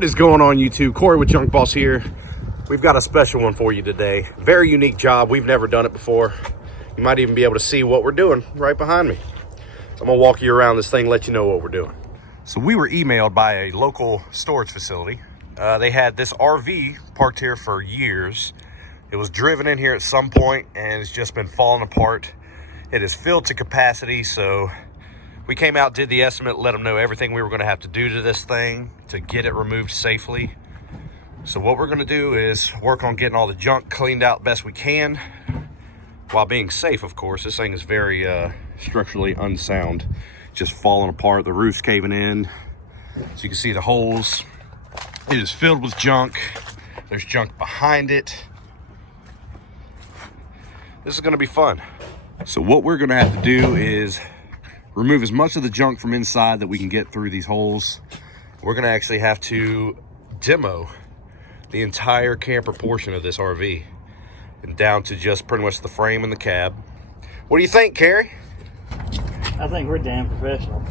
What is going on, YouTube? Corey with Junk Boss here. We've got a special one for you today. Very unique job. We've never done it before. You might even be able to see what we're doing right behind me. So I'm gonna walk you around this thing, let you know what we're doing. So we were emailed by a local storage facility. They had this RV parked here for years. It was driven in here at some point and it's just been falling apart. It is filled to capacity, so we came out, did the estimate, let them know everything we were gonna have to do to this thing to get it removed safely. So what we're gonna do is work on getting all the junk cleaned out best we can, while being safe, of course. This thing is very structurally unsound. Just falling apart, the roof's caving in. So you can see the holes. It is filled with junk. There's junk behind it. This is gonna be fun. So what we're gonna have to do is remove as much of the junk from inside that we can get through these holes. We're gonna actually have to demo the entire camper portion of this RV and down to just pretty much the frame and the cab. What do you think, Carrie? I think we're damn professionals.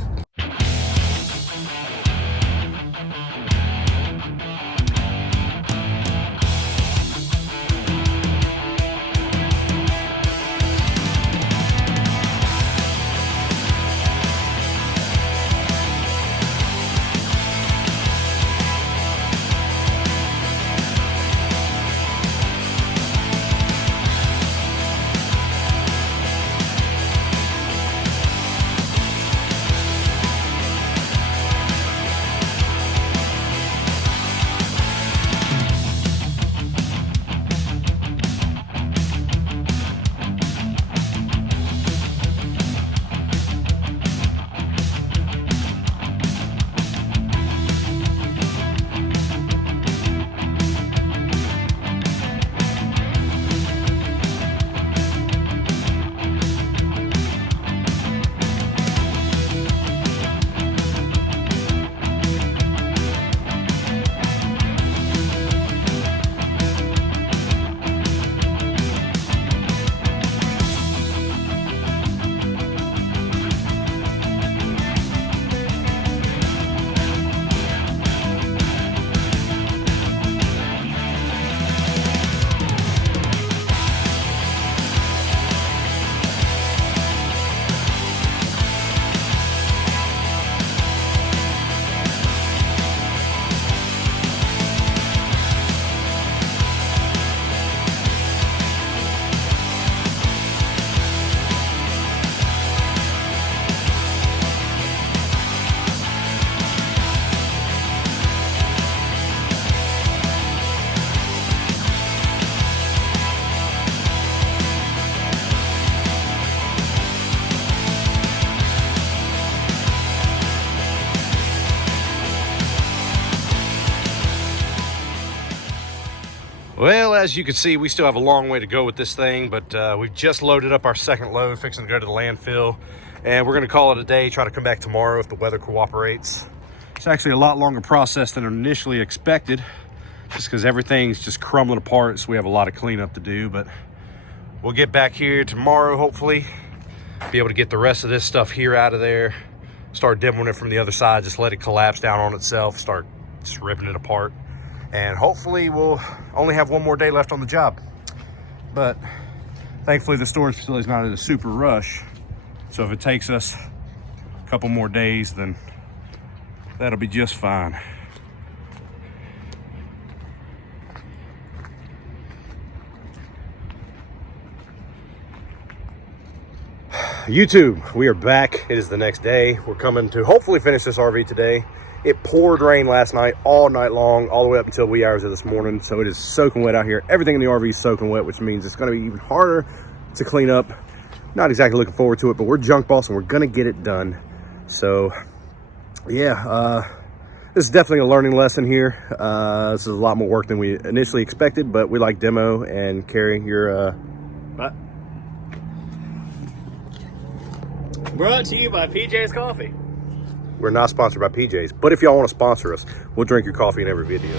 Well, as you can see, we still have a long way to go with this thing, but we've just loaded up our second load, fixing to go to the landfill, and we're gonna call it a day, try to come back tomorrow if the weather cooperates. It's actually a lot longer process than initially expected, just because everything's just crumbling apart, so we have a lot of cleanup to do, but we'll get back here tomorrow, hopefully, be able to get the rest of this stuff here out of there, start demoing it from the other side, just let it collapse down on itself, start just ripping it apart. And hopefully we'll only have one more day left on the job. But thankfully the storage facility is not in a super rush. So if it takes us a couple more days, then that'll be just fine. YouTube, we are back. It is the next day. We're coming to hopefully finish this RV today. It poured rain last night, all night long, all the way up until wee hours of this morning. So it is soaking wet out here. Everything in the RV is soaking wet, which means it's gonna be even harder to clean up. Not exactly looking forward to it, but we're Junk Boss and we're gonna get it done. So yeah, this is definitely a learning lesson here. This is a lot more work than we initially expected, but we like demo. And Carrie, you're Brought to you by PJ's Coffee. We're not sponsored by PJ's, but if y'all want to sponsor us, we'll drink your coffee in every video.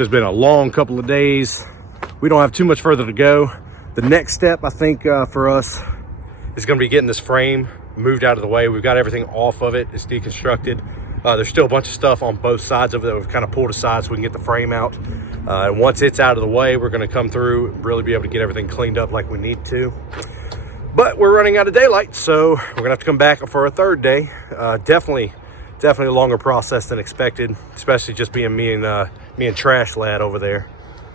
It's been a long couple of days. We don't have too much further to go. The next step, I think, for us is going to be getting this frame moved out of the way. We've got everything off of it. It's deconstructed. There's still a bunch of stuff on both sides of it that we've kind of pulled aside so we can get the frame out. And once it's out of the way, we're going to come through and really be able to get everything cleaned up like we need to. But we're running out of daylight, so we're going to have to come back for a third day. Definitely a longer process than expected, especially just being me and Trash Lad over there.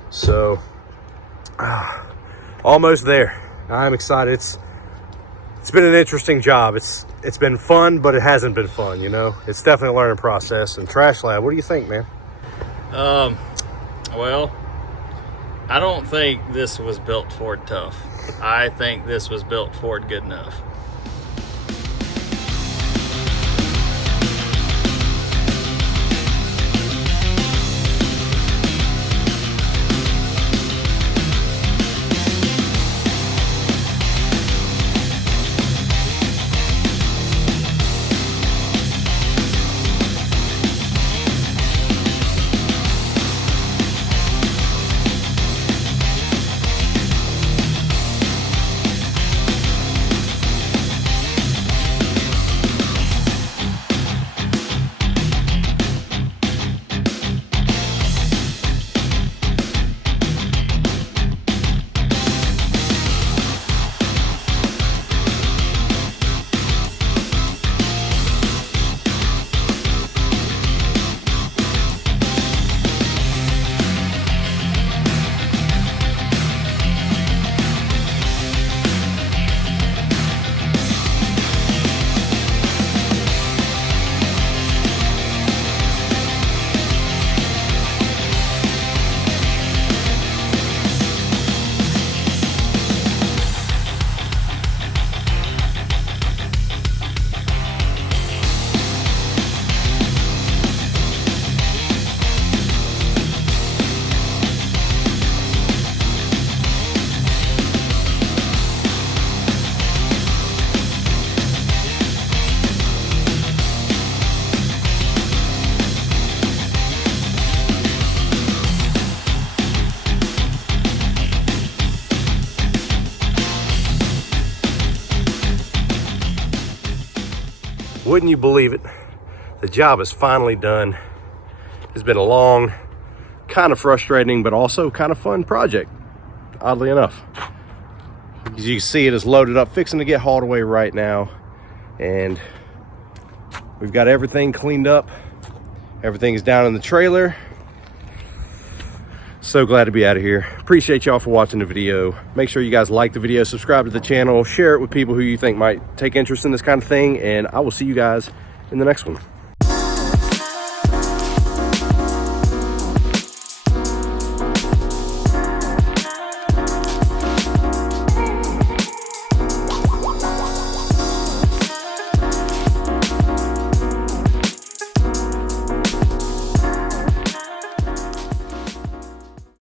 So, almost there. I'm excited. It's been an interesting job. It's been fun, but it hasn't been fun, you know? It's definitely a learning process. And Trash Lad, what do you think, man? Well, I don't think this was built Ford tough. I think this was built Ford good enough. Wouldn't you believe it? The job is finally done. It's been a long, kind of frustrating, but also kind of fun project, oddly enough. As you can see, it is loaded up, fixing to get hauled away right now. And we've got everything cleaned up. Everything is down in the trailer. So glad to be out of here. Appreciate y'all for watching the video. Make sure you guys like the video, subscribe to the channel, share it with people who you think might take interest in this kind of thing, and I will see you guys in the next one.